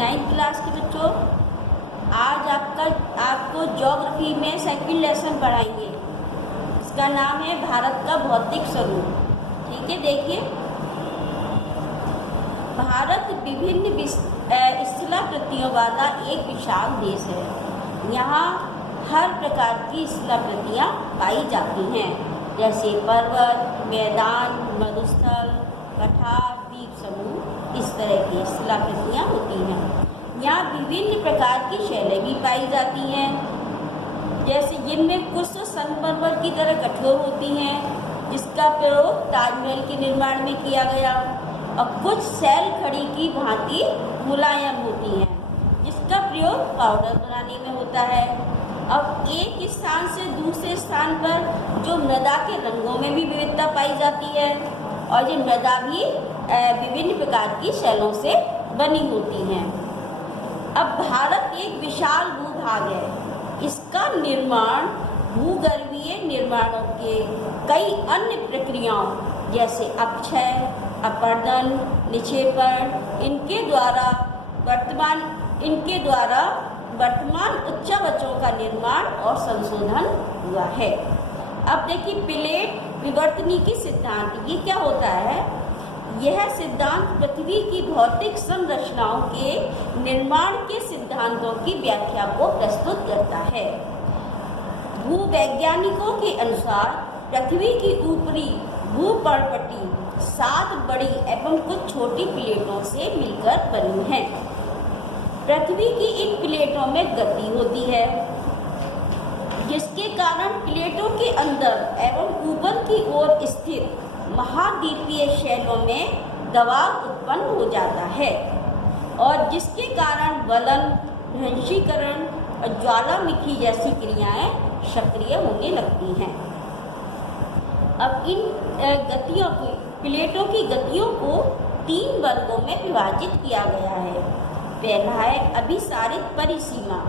Ninth class के बच्चों, आज आपको ज्योग्राफी में सेकंड लेसन पढ़ाएंगे। इसका नाम है भारत का भौतिक स्वरूप। ठीक है, देखिए, भारत विभिन्न स्थलाकृतियों वाला एक विशाल देश है। यहाँ हर प्रकार की स्थलाकृतियाँ पाई जाती हैं, जैसे पर्वत, मैदान, मरुस्थल, पठार, द्वीप समूह, इस तरह की स्थलाकृतियाँ होती हैं। यहाँ विभिन्न प्रकार की शैलें भी पाई जाती हैं, जैसे जिनमें कुछ संगमरमर की तरह कठोर होती हैं, जिसका प्रयोग ताजमहल के निर्माण में किया गया, और कुछ सैल खड़ी की भांति मुलायम होती हैं, जिसका प्रयोग पाउडर बनाने में होता है। अब एक स्थान से दूसरे स्थान पर जो मृदा के रंगों में भी विविधता पाई जाती है, और ये मृदा भी विभिन्न प्रकार की शैलों से बनी होती हैं। अब भारत एक विशाल भूभाग है। इसका निर्माण भूगर्भीय निर्माणों के कई अन्य प्रक्रियाओं जैसे अपक्षय, अपरदन, निक्षेपण, इनके द्वारा वर्तमान उच्चावचों का निर्माण और संशोधन हुआ है। अब देखिए, प्लेट विवर्तनिकी सिद्धांत, ये क्या होता है? यह सिद्धांत पृथ्वी की भौतिक संरचनाओं के निर्माण के सिद्धांतों की व्याख्या को प्रस्तुत करता है। भूवैज्ञानिकों के अनुसार पृथ्वी की ऊपरी भूपर्णपट्टी 7 बड़ी एवं कुछ छोटी प्लेटों से मिलकर बनी है। पृथ्वी की इन प्लेटों में गति होती है, जिसके कारण प्लेटों के अंदर एवं ऊपर की ओर स्थित महाद्वीपीय शैलों में दबाव उत्पन्न हो जाता है, और जिसके कारण वलन, भ्रंशीकरण और ज्वालामुखी जैसी क्रियाएं सक्रिय होने लगती हैं। अब इन प्लेटों की गतियों को 3 वर्गों में विभाजित किया गया है। पहला है अभिसारित परिसीमा।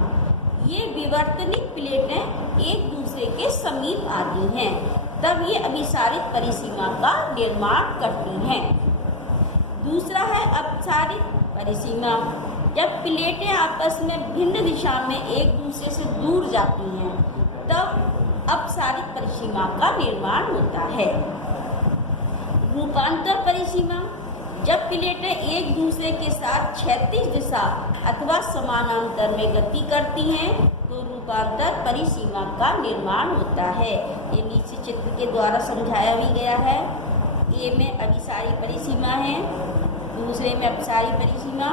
ये विवर्तनिक प्लेटें एक दूसरे के समीप आती हैं, तब ये अभिसारित परिसीमा का निर्माण करती हैं। दूसरा है अपसारित परिसीमा। जब प्लेटें आपस में भिन्न दिशा में एक दूसरे से दूर जाती हैं, तब अपसारित परिसीमा का निर्माण होता है। रूपांतर परिसीमा। जब प्लेटें एक दूसरे के साथ क्षैतिज दिशा अथवा समानांतर में गति करती हैं, तो रूपांतर परिसीमा का निर्माण होता है। ये नीचे चित्र के द्वारा समझाया भी गया है। ए में अभिसारी परिसीमा है, दूसरे में अपसारी परिसीमा,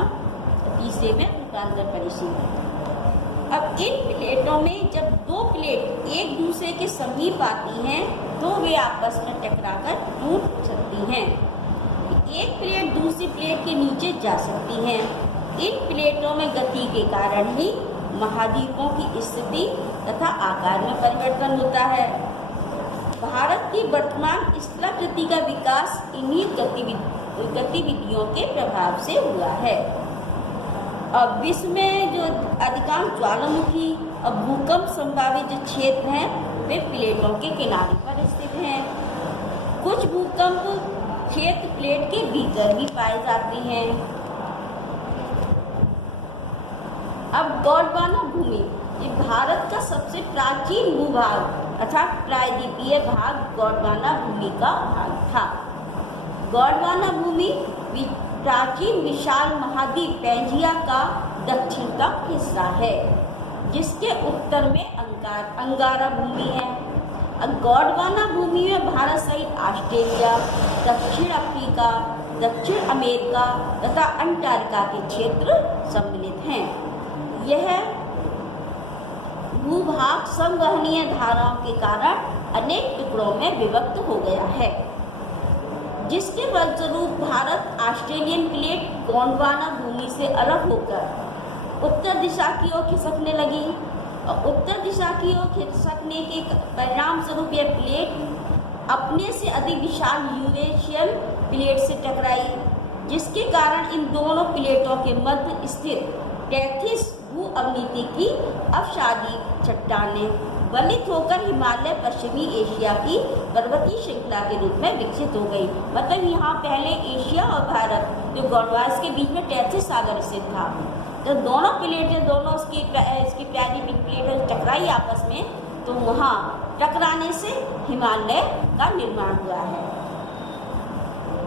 तीसरे में रूपांतर परिसीमा। अब इन प्लेटों में जब 2 प्लेट एक दूसरे के समीप आती हैं, तो वे आपस में टकराकर टूट सकती हैं। एक प्लेट दूसरी प्लेट के नीचे जा सकती हैं। इन प्लेटों में गति के कारण ही महाद्वीपों की स्थिति तथा आकार में परिवर्तन होता है। भारत की वर्तमान स्थलाकृति का विकास इन्हीं गतिविधियों के प्रभाव से हुआ है। अब विश्व में जो अधिकांश ज्वालामुखी और भूकंप संभावित जो क्षेत्र हैं, वे प्लेटों के किनारे पर स्थित हैं। कुछ भूकंप क्षेत्र प्लेट के भीतर भी पाए जाते हैं। अब गोंडवाना भूमि, ये भारत का सबसे प्राचीन भूभाग अर्थात प्रायद्वीपीय भाग गोंडवाना भूमि का भाग था। गोंडवाना भूमि प्राचीन विशाल महाद्वीप पैंजिया का दक्षिणतम हिस्सा है, जिसके उत्तर में अंगारा भूमि है। गोंडवाना भूमि में भारत सहित ऑस्ट्रेलिया, दक्षिण अफ्रीका, दक्षिण अमेरिका तथा अंटार्कटिका के क्षेत्र सम्मिलित हैं। यह भूभाग संवहनीय धाराओं के कारण अनेक टुकड़ों में विभक्त हो गया है, जिसके फलस्वरूप भारत ऑस्ट्रेलियन प्लेट गोंडवाना भूमि से अलग होकर उत्तर दिशा की ओर खिसकने लगी, और उत्तर दिशा की ओर खिसकने के परिणाम स्वरूप यह प्लेट अपने से अधिक विशाल यूरेशियन प्लेट से टकराई, जिसके कारण इन दोनों प्लेटों के मध्य स्थित टेथिस भू अवनति की अवसादी चट्टानें वलित होकर हिमालय पश्चिमी एशिया की पर्वतीय श्रृंखला के रूप में विकसित हो गई। मतलब यहाँ पहले एशिया और भारत जो गोंडवाना के बीच में टेथिस सागर स्थित था, तो दोनों प्लेटें, दोनों इसकी प्रायद्वीपीय प्लेटें टकराई आपस में, तो वहाँ टकराने से हिमालय का निर्माण हुआ है।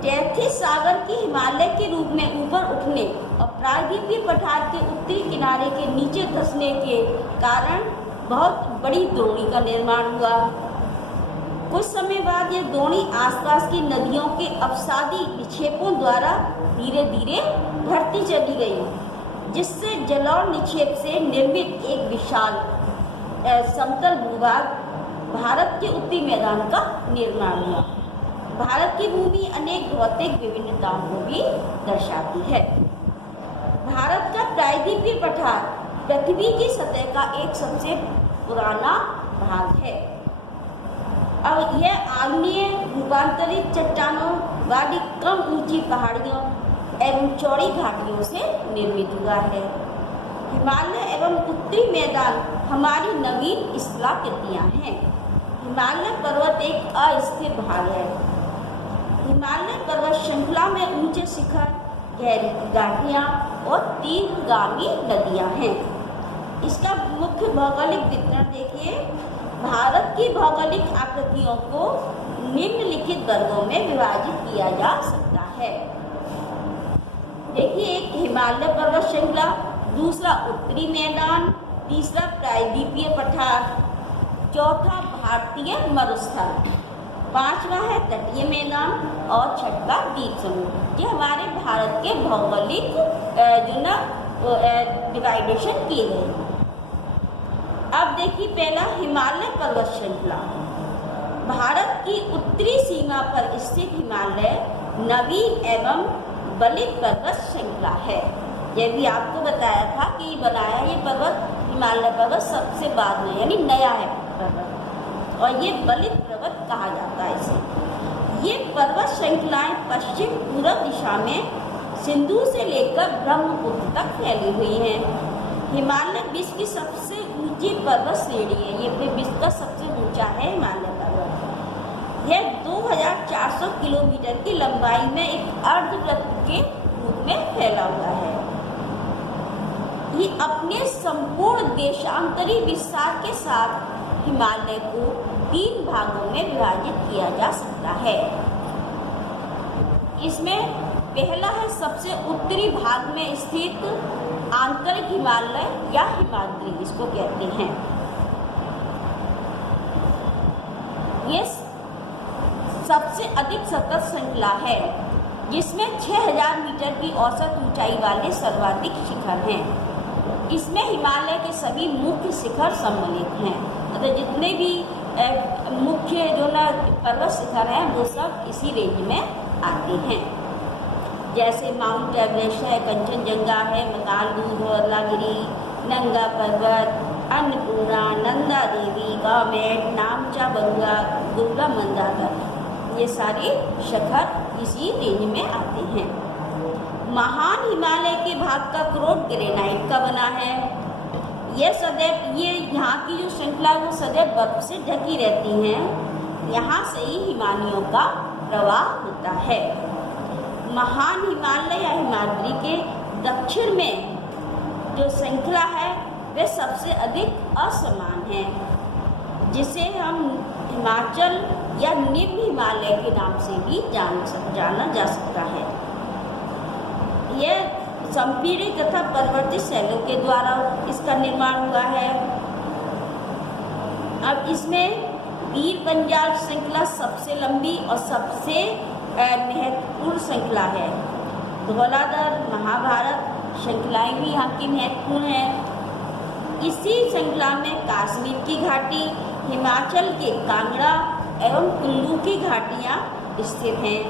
टेथिस सागर की हिमालय के रूप में ऊपर उठने और प्रायद्वीपीय पठार के उत्तरी किनारे के नीचे धंसने के कारण बहुत बड़ी द्रोणी का निर्माण हुआ। कुछ समय बाद यह द्रोणी आसपास की नदियों के अवसादी निक्षेपों द्वारा धीरे धीरे बढ़ती चली गई, जिससे जलौढ़ निक्षेप से निर्मित एक विशाल समतल भूभाग भारत के उत्तरी मैदान का निर्माण हुआ। भारत की भूमि अनेक भौतिक विभिन्नताओं को भी दर्शाती है। भारत का प्रायद्वीपीय पठार पृथ्वी की सतह का एक सबसे पुराना भाग है। अब यह आग्नेय रूपांतरित चट्टानों वाली कम ऊंची पहाड़ियों एवं चौड़ी घाटियों से निर्मित हुआ है। हिमालय एवं उत्तरी मैदान हमारी नवीन स्थलाकृतियां हैं। हिमालय पर्वत एक अस्थिर भाग है। हिमालय पर्वत श्रृंखला में ऊंचे शिखर, गहरी घाटियां और तीव्रगामी नदियां हैं। इसका मुख्य भौगोलिक वितरण देखिए। भारत की भौगोलिक आकृतियों को निम्नलिखित वर्गों में विभाजित किया जा सकता है। देखिए, एक हिमालय पर्वत श्रृंखला, दूसरा उत्तरी मैदान, तीसरा प्रायद्वीपीय पठार, चौथा भारतीय मरुस्थल, पांचवा है तटीय मैदान और छठवा द्वीप समूह। ये हमारे भारत के भौगोलिक डिवाइडेशन किए गए हैं। अब देखिए, पहला हिमालय पर्वत श्रृंखला। भारत की उत्तरी सीमा पर स्थित हिमालय नवीन एवं बलित पर्वत श्रृंखला है। यह भी आपको बताया था कि बनाया ये पर्वत, हिमालय पर्वत सबसे बाद में, यानी नया है पर्वत, और ये बलित पर्वत कहा जाता है इसे। ये पर्वत श्रृंखलाएं पश्चिम पूर्व दिशा में सिंधु से लेकर ब्रह्मपुत्र तक फैली हुई हैं। हिमालय विश्व की सबसे ऊंची पर्वत श्रेणी है। ये विश्व का सबसे ऊंचा है हिमालय पर्वत। यह 2400 किलोमीटर की लंबाई में एक अर्धवृत्त के रूप में फैला हुआ है। ये अपने संपूर्ण देशांतरी विस्तार के साथ हिमालय को 3 भागों में विभाजित किया जा सकता है। इसमें पहला है सबसे उत्तरी भाग में स्थित आंतरिक हिमालय या हिमाद्री, इसको कहते हैं। ये सबसे अधिक सतत श्रृंखला है, जिसमें 6000 मीटर की औसत ऊंचाई वाले सर्वाधिक शिखर हैं। इसमें हिमालय के सभी मुख्य शिखर सम्मिलित हैं। मतलब जितने भी मुख्य पर्वत शिखर हैं वो सब इसी रेंज में आते हैं। जैसे माउंट एवरेस्ट है, कंचनजंगा है, मकालू, धौलागिरी, नंगा पर्वत, अन्नपूर्णा, नंदा देवी, गौमेट, नामचा बरुआ, दुर्गा मंदार, ये सारे शिखर इसी रेंज में आते हैं। महान हिमालय के भाग का क्रोट ग्रेनाइट का बना है। ये सदैव, ये यहाँ की जो श्रृंखला वो सदैव बर्फ से ढकी रहती हैं। यहाँ से ही हिमानियों का प्रवाह होता है। महान हिमालय या हिमाद्री के दक्षिण में जो श्रृंखला है वे सबसे अधिक असमान है, जिसे हम हिमाचल या निम्न हिमालय के नाम से भी जाना जा सकता है। यह संपीड़ित तथा पर्वतीय शैलों के द्वारा इसका निर्माण हुआ है। अब इसमें वीर बंजार श्रृंखला सबसे लंबी और सबसे महत्वपूर्ण श्रृंखला है। धौलाधर, महाभारत श्रृंखलाएं भी यहाँ की महत्वपूर्ण है। इसी श्रृंखला में कश्मीर की घाटी, हिमाचल के कांगड़ा एवं कुल्लू की घाटियाँ स्थित हैं।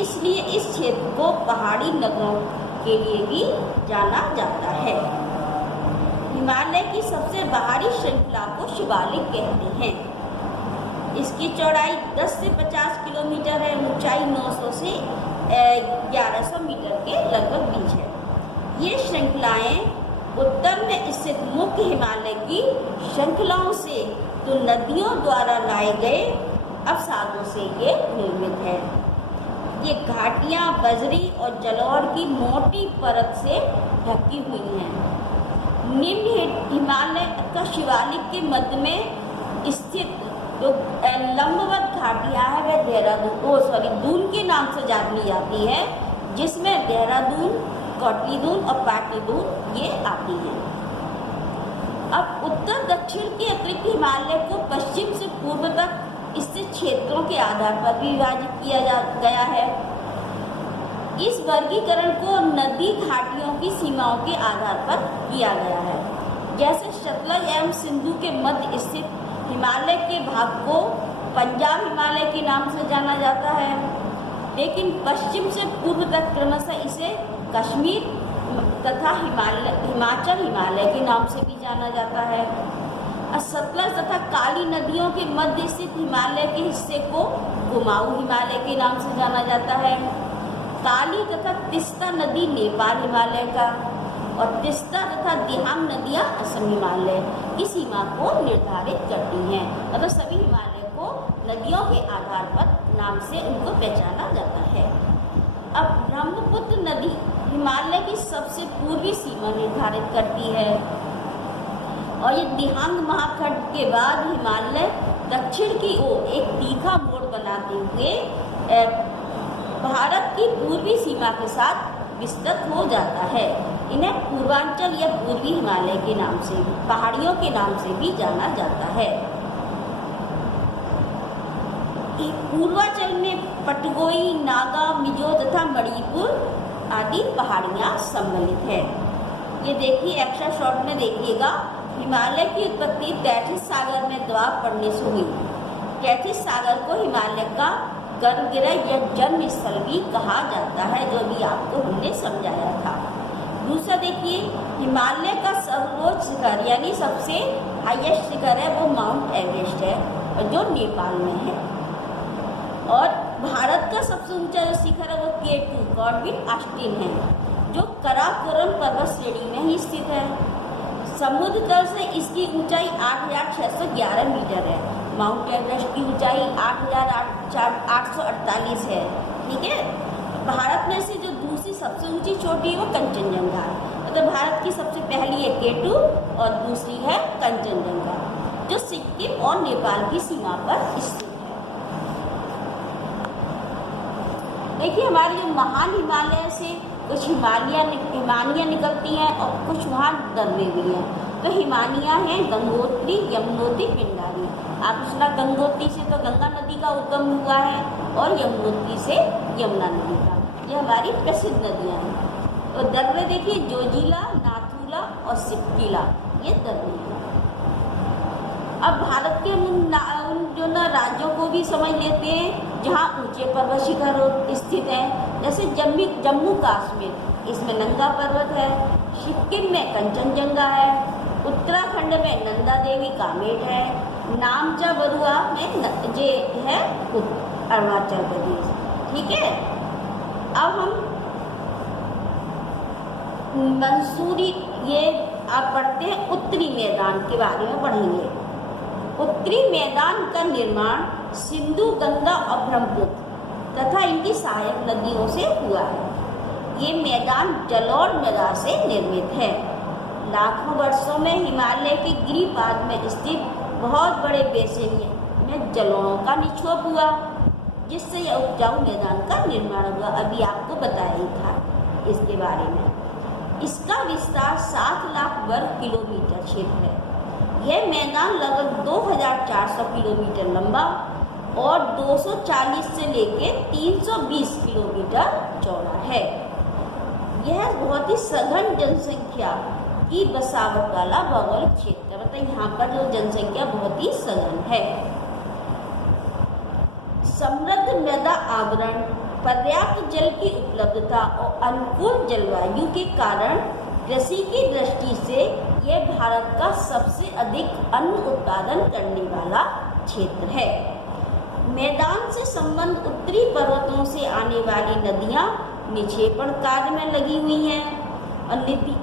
इसलिए इस क्षेत्र को पहाड़ी नगरों के लिए भी जाना जाता है। हिमालय की सबसे बाहरी श्रृंखला को शिवालिक कहते हैं। इसकी चौड़ाई 10 से 50 किलोमीटर है, ऊंचाई 900 से 1100 मीटर के लगभग बीच है। ये श्रृंखलाएं उत्तर में स्थित मुख्य हिमालय की श्रृंखलाओं से नदियों द्वारा लाए गए अवसादों से ये निर्मित है। ये घाटियाँ बजरी और जलोढ़ की मोटी परत से ढकी हुई हैं। निम्न हिमालय का शिवालिक के मध्य में स्थित जो लंबवत घाटियाँ है वह दून के नाम से जानी जाती है, जिसमें देहरादून, कोटलीदून और पाटलीदून ये आती हैं। अब उत्तर दक्षिण के अतिरिक्त हिमालय को पश्चिम से पूर्व तक स्थित क्षेत्रों के आधार पर भी विभाजित किया गया है। इस वर्गीकरण को नदी घाटियों की सीमाओं के आधार पर किया गया है। जैसे सतलज एवं सिंधु के मध्य स्थित हिमालय के भाग को पंजाब हिमालय के नाम से जाना जाता है, लेकिन पश्चिम से पूर्व तक क्रमशः इसे कश्मीर तथा हिमाचल हिमालय के नाम से भी जाना जाता है। सतलज तथा काली नदियों के मध्य स्थित हिमालय के हिस्से को कुमाऊं हिमालय के नाम से जाना जाता है। काली तथा तिस्ता नदी नेपाल हिमालय का और तिस्ता तथा दिहांग नदियां असम हिमालय की सीमा को निर्धारित करती हैं। अतः सभी हिमालय को नदियों के आधार पर नाम से उनको पहचाना जाता है। अब ब्रह्मपुत्र नदी हिमालय की सबसे पूर्वी सीमा निर्धारित करती है और ये दिहांग महाखंड के बाद हिमालय दक्षिण की ओर एक तीखा मोड़ बनाते हुए भारत की पूर्वी सीमा के साथ विस्तृत हो जाता है। इन्हें पूर्वांचल या पूर्वी हिमालय के नाम से, पहाड़ियों के नाम से भी जाना जाता है। पूर्वांचल में पटगोई, नागा, मिजो तथा मणिपुर आदि पहाड़ियाँ सम्मिलित है। ये देखिए एक्स्ट्रा शॉट में देखिएगा, हिमालय की उत्पत्ति तैथिस सागर में द्वार पड़ने से हुई। तैथिस सागर को हिमालय का गर्भगृह या जन्म स्थल भी कहा जाता है, जो भी आपको हमने समझाया था। दूसरा देखिए, हिमालय का सर्वोच्च शिखर यानी सबसे हाईएस्ट शिखर है वो माउंट एवरेस्ट है और जो नेपाल में है। और भारत का सबसे ऊंचा जो शिखर है वो K2 गॉडविन ऑस्टिन है, जो कराकोरम पर्वत श्रेणी में ही स्थित है। समुद्र तल से इसकी ऊंचाई 8,611 मीटर है। माउंट एवरेस्ट की ऊंचाई 8,848 है। ठीक है। भारत में से जो दूसरी सबसे ऊंची चोटी है वो कंचनजंगा है। मतलब भारत की सबसे पहली है K2 और दूसरी है कंचनजंगा, जो सिक्किम और नेपाल की सीमा पर स्थित है। देखिए, हमारे जो महान हिमालय से कुछ हिमानियाँ निकलती हैं और कुछ वहाँ दर्रे भी हैं। तो हिमानियाँ हैं गंगोत्री, यमुनोत्री, पिंडारी। आप सुना गंगोत्री से तो गंगा नदी का उद्गम हुआ है और यमुनोत्री से यमुना नदी का। ये हमारी प्रसिद्ध नदियाँ हैं। और दर्रे देखिए, जोजिला, नाथुला और सिप्टीला, ये दर्रे हैं। अब भारत के जो ना राज्यों को भी समझ लेते हैं जहाँ ऊंचे पर्वत शिखर स्थित हैं। जैसे जम्मू कश्मीर, इसमें नंगा पर्वत है। सिक्किम में कंचनजंगा है। उत्तराखंड में नंदा देवी कामेट है। नामचा बरुआ में जे है अरुणाचल प्रदेश। ठीक है। अब हम मंसूरी, ये आप पढ़ते हैं उत्तरी मैदान के बारे में पढ़ेंगे। उत्तरी मैदान का निर्माण सिंधु, गंगा और ब्रह्मपुत्र तथा इनकी सहायक नदियों से हुआ है। ये मैदान जलोढ़ मृदा से निर्मित है। लाखों वर्षों में हिमालय के गिरिपाद में स्थित बहुत बड़े बेसिन में जलोढ़ों का निक्षोभ हुआ, जिससे यह उपजाऊ मैदान का निर्माण हुआ। अभी आपको बताया ही था इसके बारे में। इसका विस्तार 7 लाख वर्ग किलोमीटर क्षेत्र है। यह मैदान लगभग 2400 किलोमीटर लंबा और 240 से लेकर 320 किलोमीटर चौड़ा है। यह बहुत ही सघन जनसंख्या की बसावट वाला भौगोलिक क्षेत्र है। मतलब यहाँ पर जो जनसंख्या बहुत ही सघन है। समृद्ध मृदा आवरण, पर्याप्त जल की उपलब्धता और अनुकूल जलवायु के कारण कृषि की दृष्टि से यह भारत का सबसे अधिक अन्न उत्पादन करने वाला क्षेत्र है। मैदान से संबंध उत्तरी पर्वतों से आने वाली नदियां निक्षेपण कार्य में लगी हुई हैं और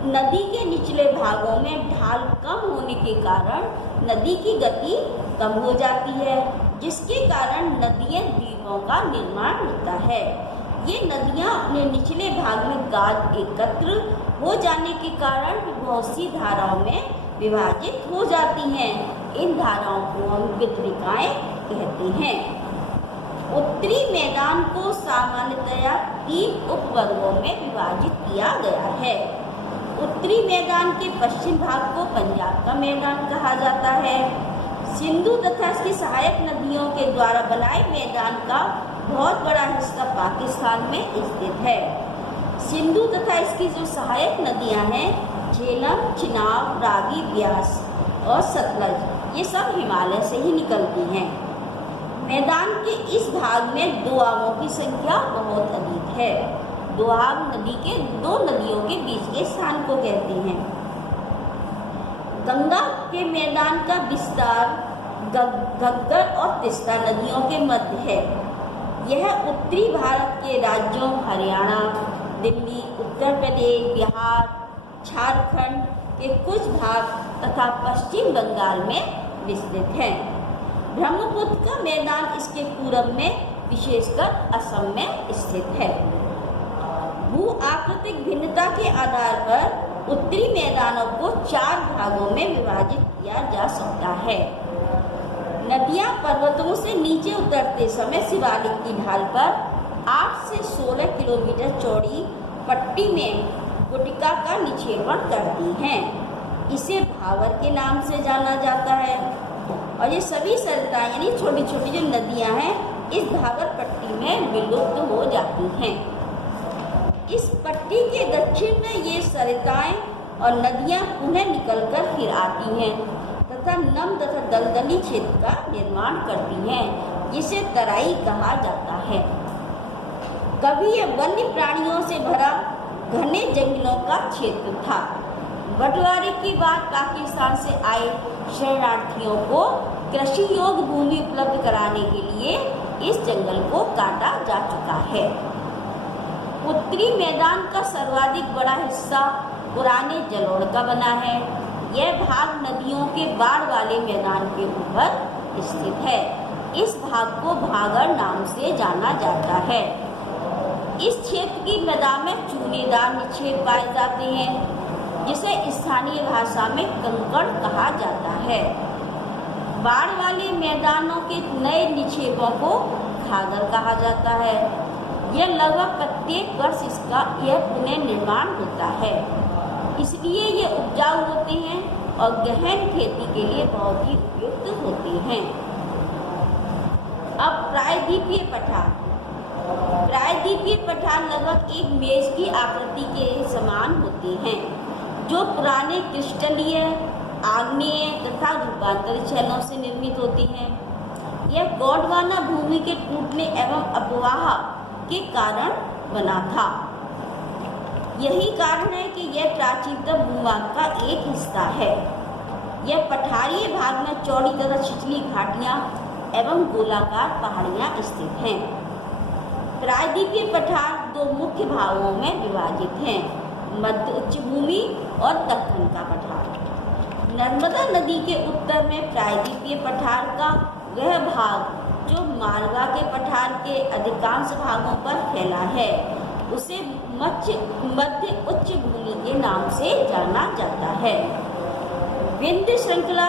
नदी के निचले भागों में ढाल कम होने के कारण नदी की गति कम हो जाती है, जिसके कारण नदीय द्वीपों का निर्माण होता है। ये नदियाँ अपने निचले भाग में गाद एकत्र हो जाने के कारण बहुत सी धाराओं में विभाजित हो जाती हैं। इन धाराओं को हम वितरिकाएं कहते हैं। उत्तरी मैदान को सामान्यतया 3 उपवर्गों में विभाजित किया गया है। उत्तरी मैदान के पश्चिम भाग को पंजाब का मैदान कहा जाता है। सिंधु तथा इसकी सहायक नदियों के द्वारा बनाए मैदान का बहुत बड़ा हिस्सा पाकिस्तान में स्थित है। सिंधु तथा इसकी जो सहायक नदियां हैं, झेलम, चिनाब, रावी, ब्यास और सतलज, ये सब हिमालय से ही निकलती हैं। मैदान के इस भाग में दोआबों की संख्या बहुत अधिक है। दोआब नदी के 2 नदियों के बीच के स्थान को कहते हैं। गंगा के मैदान का विस्तार घग्गर और तीस्ता नदियों के मध्य है। यह उत्तरी भारत के राज्यों हरियाणा, दिल्ली, उत्तर प्रदेश, बिहार, झारखंड के कुछ भाग तथा पश्चिम बंगाल में विस्तृत है। ब्रह्मपुत्र का मैदान इसके पूर्व में विशेषकर असम में स्थित है। भू आकृतिक भिन्नता के आधार पर उत्तरी मैदानों को 4 भागों में विभाजित किया जा सकता है। नदियां पर्वतों से नीचे उतरते समय शिवालिक की ढाल पर 8 से 16 किलोमीटर चौड़ी पट्टी में गुटिका का निक्षेपण करती हैं। इसे भावर के नाम से जाना जाता है और ये सभी सरिताएं यानी छोटी छोटी जो नदियां हैं इस भावर पट्टी में विलुप्त हो जाती हैं। इस पट्टी के दक्षिण में ये सरिताएं और नदियां पुनः निकलकर फिर आती हैं तथा नम तथा दलदली क्षेत्र का निर्माण करती हैं, जिसे तराई कहा जाता है। कभी यह वन्य प्राणियों से भरा घने जंगलों का क्षेत्र था। बंटवारे के बाद पाकिस्तान से आए शरणार्थियों को कृषि योग्य भूमि उपलब्ध कराने के लिए इस जंगल को काटा जा चुका है। उत्तरी मैदान का सर्वाधिक बड़ा हिस्सा पुराने जलोढ़ का बना है। यह भाग नदियों के बाढ़ वाले मैदान के ऊपर स्थित है। इस भाग को भागर नाम से जाना जाता है। इस क्षेत्र की मृदा में चूनेदार निक्षेप पाए जाते हैं, जिसे स्थानीय भाषा में कंकड़ कहा जाता है। बाढ़ वाले मैदानों के नए निक्षेपों को खागर कहा जाता है। यह लगभग प्रत्येक वर्ष इसका पुनः निर्माण होता है, इसलिए ये उपजाऊ होते हैं और गहन खेती के लिए बहुत ही उपयुक्त होते हैं। अब प्रायद्वीपीय पठार। प्रायद्वीपीय पठार लगभग एक मेज की आकृति के समान होते हैं, जो पुराने क्रिस्टलीय, आग्नेय तथा रूपांतरित शैलों से निर्मित होती हैं। यह गोंडवाना भूमि के टूटने एवं अपवाह के कारण बना था। यही कारण है कि यह प्राचीनतम भूभाग का एक हिस्सा है। यह पठारीय भाग में चौड़ी तथा छिछली घाटियां एवं गोलाकार पहाड़ियां स्थित हैं। प्रायद्वीपीय पठार 2 मुख्य भागों में विभाजित हैं, मध्य उच्च भूमि और दक्कन का पठार। नर्मदा नदी के उत्तर में प्रायद्वीपीय पठार का वह भाग जो मालवा के पठार के अधिकांश भागों पर फैला है, उसे मध्य उच्च भूमि के नाम से जाना जाता है। विंध्य श्रृंखला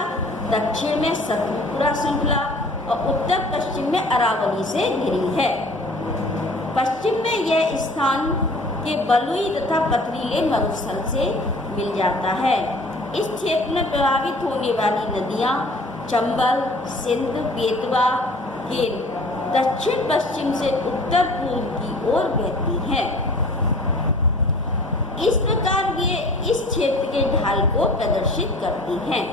दक्षिण में सतपुरा श्रृंखला और उत्तर पश्चिम में अरावली से घिरी है। पश्चिम में यह स्थान के बलुई तथा पथरीले मरुस्थल से मिल जाता है। इस क्षेत्र में प्रभावित होने वाली नदियां चंबल, सिंध, बेतवा, केन दक्षिण पश्चिम से उत्तर पूर्व की ओर बहती हैं। इस प्रकार ये इस क्षेत्र के ढाल को प्रदर्शित करती हैं।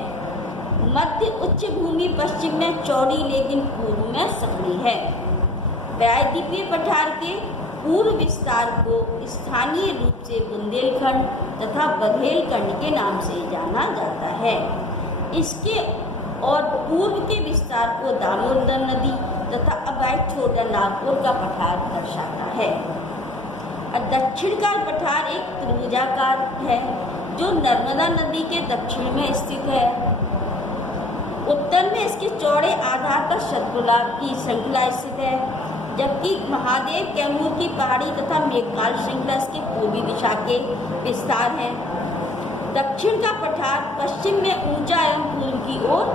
मध्य उच्च भूमि पश्चिम में चौड़ी लेकिन पूर्व में संकरी है। प्रायद्वीपीय पठार के पूर्व विस्तार को स्थानीय रूप से बुंदेलखंड तथा बघेलखंड के नाम से जाना जाता है। इसके और पूर्व के विस्तार को दामोदर नदी तथा अवैध छोटा नागपुर का पठार दर्शाता है। दक्षिण का पठार एक त्रिभुजाकार है जो नर्मदा नदी के दक्षिण में स्थित है। उत्तर में इसके चौड़े आधार पर शतपुरा की श्रृंखला स्थित है। जबकि महादेव कैमूर की पहाड़ी तथा मेघाल श्रृंखला इसके पूर्वी दिशा के विस्तार हैं। दक्षिण का पठार पश्चिम में ऊंचा एवं पूर्व की ओर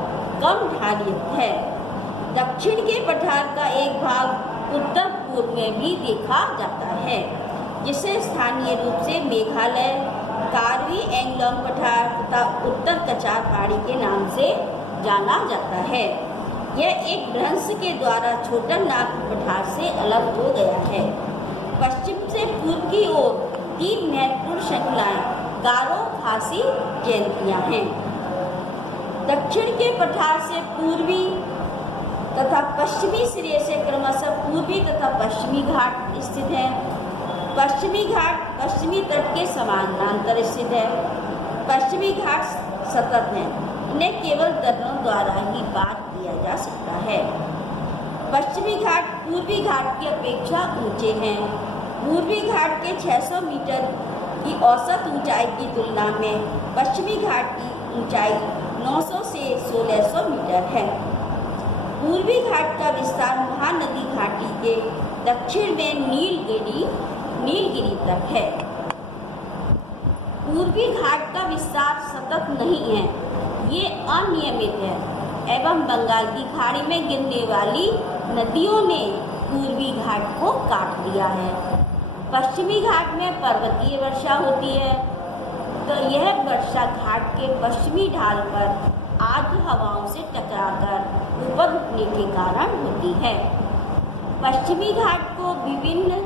कम ढालीय है। दक्षिण के पठार का एक भाग उत्तर पूर्व में भी देखा जाता है, जिसे स्थानीय रूप से मेघालय कार्बी एंगलोंग पठार तथा उत्तर कचार पहाड़ी के नाम से जाना जाता है। यह एक भ्रंश के द्वारा छोटा नाग पठार से अलग हो गया है। पश्चिम से पूर्व की ओर 3 महत्वपूर्ण श्रृंखलाएं गारो, खासी, जयंतियां हैं। दक्षिण के पठार से पूर्वी तथा पश्चिमी सिरे से क्रमशः पूर्वी तथा पश्चिमी घाट स्थित है। पश्चिमी घाट पश्चिमी तट के समानांतर स्थित है। पश्चिमी घाट सतत है, इन्हें केवल दर्रों द्वारा ही पार किया जा सकता है। पश्चिमी घाट पूर्वी घाट की अपेक्षा ऊंचे हैं। पूर्वी घाट के 600 मीटर की औसत ऊंचाई की तुलना में पश्चिमी घाट की ऊंचाई 900 से 1600 मीटर है। पूर्वी घाट का विस्तार महानदी घाटी के दक्षिण में नीलगिरी तक है। पूर्वी घाट का विस्तार सतत नहीं है, ये अनियमित है एवं बंगाल की खाड़ी में गिरने वाली नदियों ने पूर्वी घाट को काट लिया है। पश्चिमी घाट में पर्वतीय वर्षा होती है, तो यह वर्षा घाट के पश्चिमी ढाल पर आर्द्र हवाओं से टकराकर ऊपर उठने के कारण होती है। पश्चिमी घाट को विभिन्न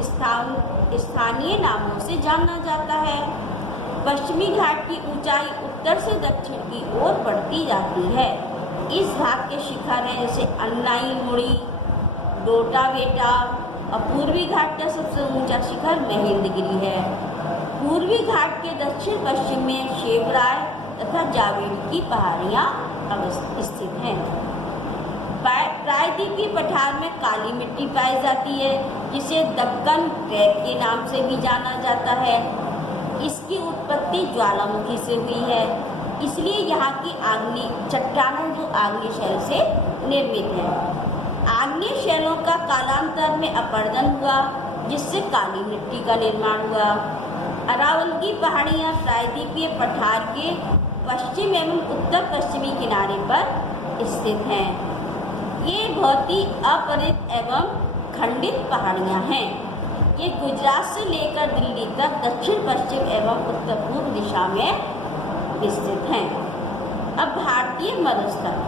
स्थानीय नामों से जाना जाता है। पश्चिमी घाट की ऊंचाई उत्तर से दक्षिण की ओर बढ़ती जाती है। इस भाग के शिखर हैं जैसे अन्नाई मुड़ी, डोटा बेटा, और पूर्वी घाट का सबसे ऊंचा शिखर महेंद्रगिरी है। पूर्वी घाट के दक्षिण पश्चिम में शेवराय तथा जावेरी की पहाड़ियाँ स्थित हैं। प्रायद्वीपीय पठार में काली मिट्टी पाई जाती है, जिसे दक्कन क्रैक के नाम से भी जाना जाता है। इसकी उत्पत्ति ज्वालामुखी से हुई है, इसलिए यहाँ की आग्नेय चट्टानें जो आग्नेय शैल से निर्मित हैं। आग्नेय शैलों का कालांतर में अपरदन हुआ, जिससे काली मिट्टी का निर्माण हुआ। अरावल की पहाड़ियाँ प्रायद्वीपीय पठार के पश्चिम एवं उत्तर पश्चिमी किनारे पर स्थित हैं। ये बहुत ही अपरित एवं खंडित पहाड़ियाँ हैं। ये गुजरात से लेकर दिल्ली तक दक्षिण पश्चिम एवं उत्तर पूर्व दिशा में स्थित हैं। अब भारतीय मरुस्थल।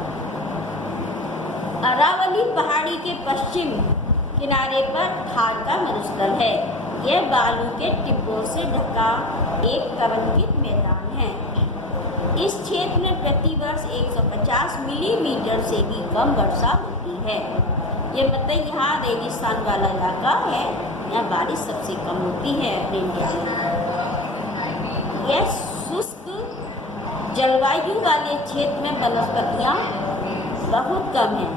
अरावली पहाड़ी के पश्चिम किनारे पर थार का मरुस्थल है। यह बालू के टिब्बों से ढका एक कलंकित मैदान है। इस क्षेत्र में प्रतिवर्ष 150 मिलीमीटर से भी कम वर्षा होती है। ये मतलब यहाँ रेगिस्तान वाला इलाका है, यहाँ बारिश सबसे कम होती है अपने इंडिया में। यह शुष्क जलवायु वाले क्षेत्र में वनस्पतियाँ बहुत कम हैं।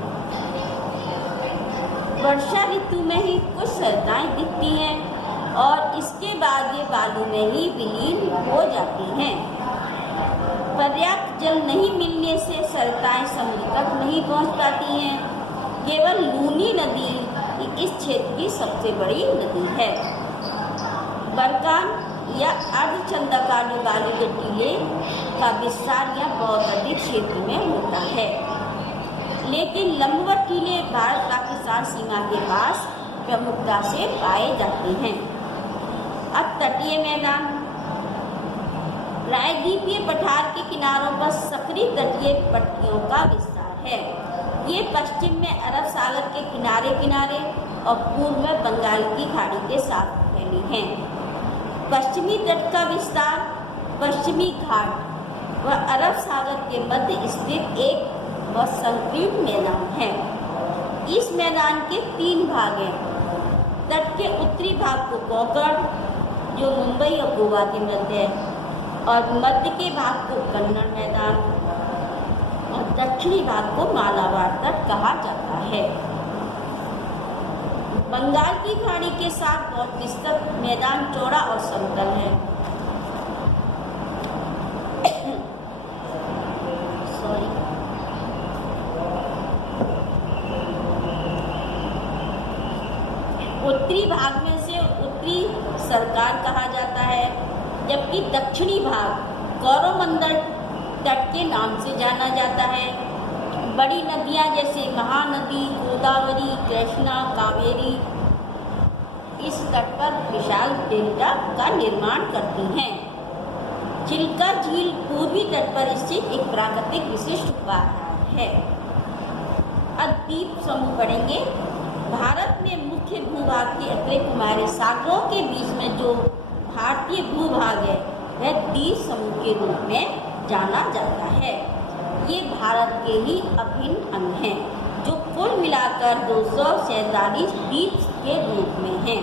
वर्षा ऋतु में ही कुछ सरिताएं दिखती हैं और इसके बाद ये बालू में ही विलीन हो जाती हैं। पर्याप्त जल नहीं मिलने से सरिताएं समुद्र तक नहीं पहुंच पाती हैं। केवल लूनी नदी इस क्षेत्र की सबसे बड़ी नदी है। बरकान या अर्धचंद्राकार जो बालू के टीले का विस्तार या बहुत अधिक क्षेत्र में होता है, लेकिन लंबवत टीले भारत पाकिस्तान सीमा के पास प्रमुखता से पाए जाते हैं। अब तटीय मैदान। प्रायद्वीपीय पठार के किनारों पर सक्रिय तटीय पट्टियों का विस्तार है। ये पश्चिम में अरब सागर के किनारे किनारे और पूर्व में बंगाल की खाड़ी के साथ फैली हैं। पश्चिमी तट का विस्तार पश्चिमी घाट व अरब सागर के मध्य स्थित एक व संकीर्ण मैदान है। इस मैदान के 3 भाग हैं। तट के उत्तरी भाग को कोंकण, जो मुंबई और गोवा के मध्य है, और मध्य के भाग को कन्नड़ मैदान और दक्षिणी भाग को मालाबार तट कहा जाता है। बंगाल की खाड़ी के साथ बहुत विस्तृत मैदान चौड़ा और समतल है। जबकि दक्षिणी भाग गौरमंडल तट के नाम से जाना जाता है। बड़ी नदियां जैसे महानदी, गोदावरी, कृष्णा, कावेरी इस तट पर विशाल डेल्टा का निर्माण करती हैं। चिल्का झील पूर्वी तट पर स्थित एक प्राकृतिक विशिष्ट उपाय है। अब द्वीप समूह पढ़ेंगे। भारत में मुख्य भूभाग के अतिरिक्त हमारे सागरों के बीच में जो भारतीय भूभाग है वह द्वीप समूह के रूप में जाना जाता है। ये भारत के ही अभिन्न अंग हैं जो कुल मिलाकर 247 द्वीप के रूप में हैं।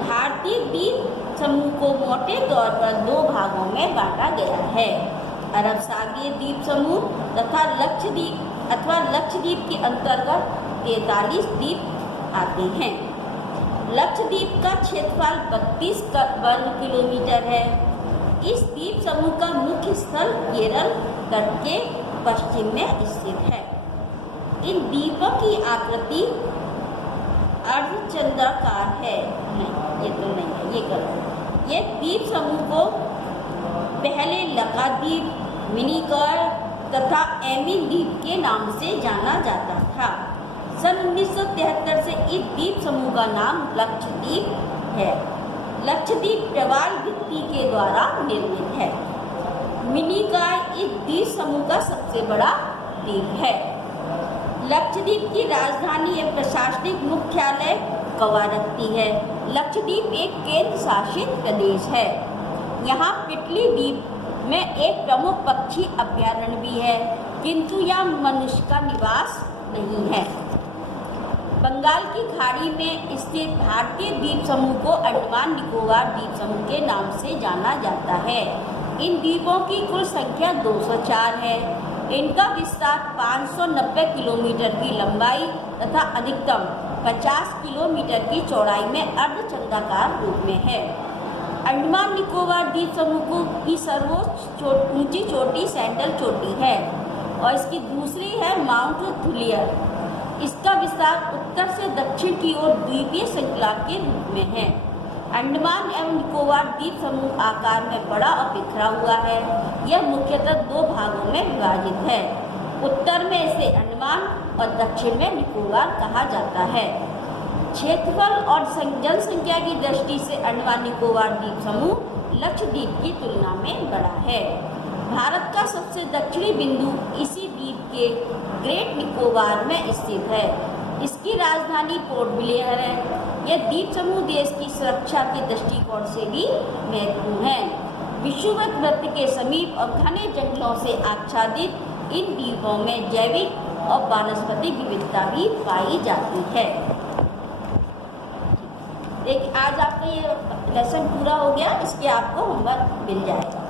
भारतीय द्वीप समूह को मोटे तौर पर दो भागों में बांटा गया है, अरब सागरीय द्वीप समूह तथा लक्षद्वीप अथवा लक्षद्वीप के अंतर्गत 43 द्वीप आते हैं। लक्षद्वीप का क्षेत्रफल 32 वर्ग किलोमीटर है। इस द्वीप समूह का मुख्य स्थल केरल तट के पश्चिम में स्थित है। इन द्वीपों की आकृति अर्धचंद्राकार है। नहीं, ये तो नहीं है, ये गलत। ये द्वीप समूह को पहले लक्षद्वीप, मिनिकॉय तथा एमिन द्वीप के नाम से जाना जाता था। सन 1973 से इस द्वीप समूह का नाम लक्षद्वीप है। लक्षद्वीप प्रवाल भित्ति के द्वारा निर्मित है। मिनिकॉय इस द्वीप समूह का सबसे बड़ा द्वीप है। लक्षद्वीप की राजधानी एवं प्रशासनिक मुख्यालय कवारत्ती है। लक्षद्वीप एक केंद्र शासित प्रदेश है। यहाँ पिटली द्वीप में एक प्रमुख पक्षी अभयारण्य भी है, किंतु यहाँ मनुष्य का निवास नहीं है। बंगाल की खाड़ी में स्थित भारतीय द्वीप समूह को अंडमान निकोबार द्वीप समूह के नाम से जाना जाता है। इन द्वीपों की कुल संख्या 204 है। इनका विस्तार 590 किलोमीटर की लंबाई तथा अधिकतम 50 किलोमीटर की चौड़ाई में अर्धचंद्राकार रूप में है। अंडमान निकोबार द्वीप समूह की सर्वोच्च ऊंची चोटी सैंडल चोटी है और इसकी दूसरी है माउंट थुलियर। इसका विस्तार उत्तर से दक्षिण की ओर द्वीपीय श्रृंखला के रूप में है। अंडमान एवं निकोबार द्वीप समूह आकार में बड़ा और बिखरा हुआ है। यह मुख्यतः दो भागों में विभाजित है। उत्तर में इसे अंडमान और दक्षिण में निकोबार कहा जाता है। क्षेत्रफल और जनसंख्या की दृष्टि से अंडमान निकोबार द्वीप समूह लक्षद्वीप की तुलना में बड़ा है। भारत का सबसे दक्षिणी बिंदु इसी द्वीप के ग्रेट निकोबार में स्थित है। इसकी राजधानी पोर्ट ब्लेयर है। यह द्वीप समूह देश की सुरक्षा के दृष्टिकोण से भी महत्वपूर्ण है। विषुवत वृत्त के समीप और घने जंगलों से आच्छादित इन द्वीपों में जैविक और वानस्पतिक विविधता भी पाई जाती है। देखिए, आज आपका ये लेसन पूरा हो गया। इसके आपको होमवर्क मिल जाएगा।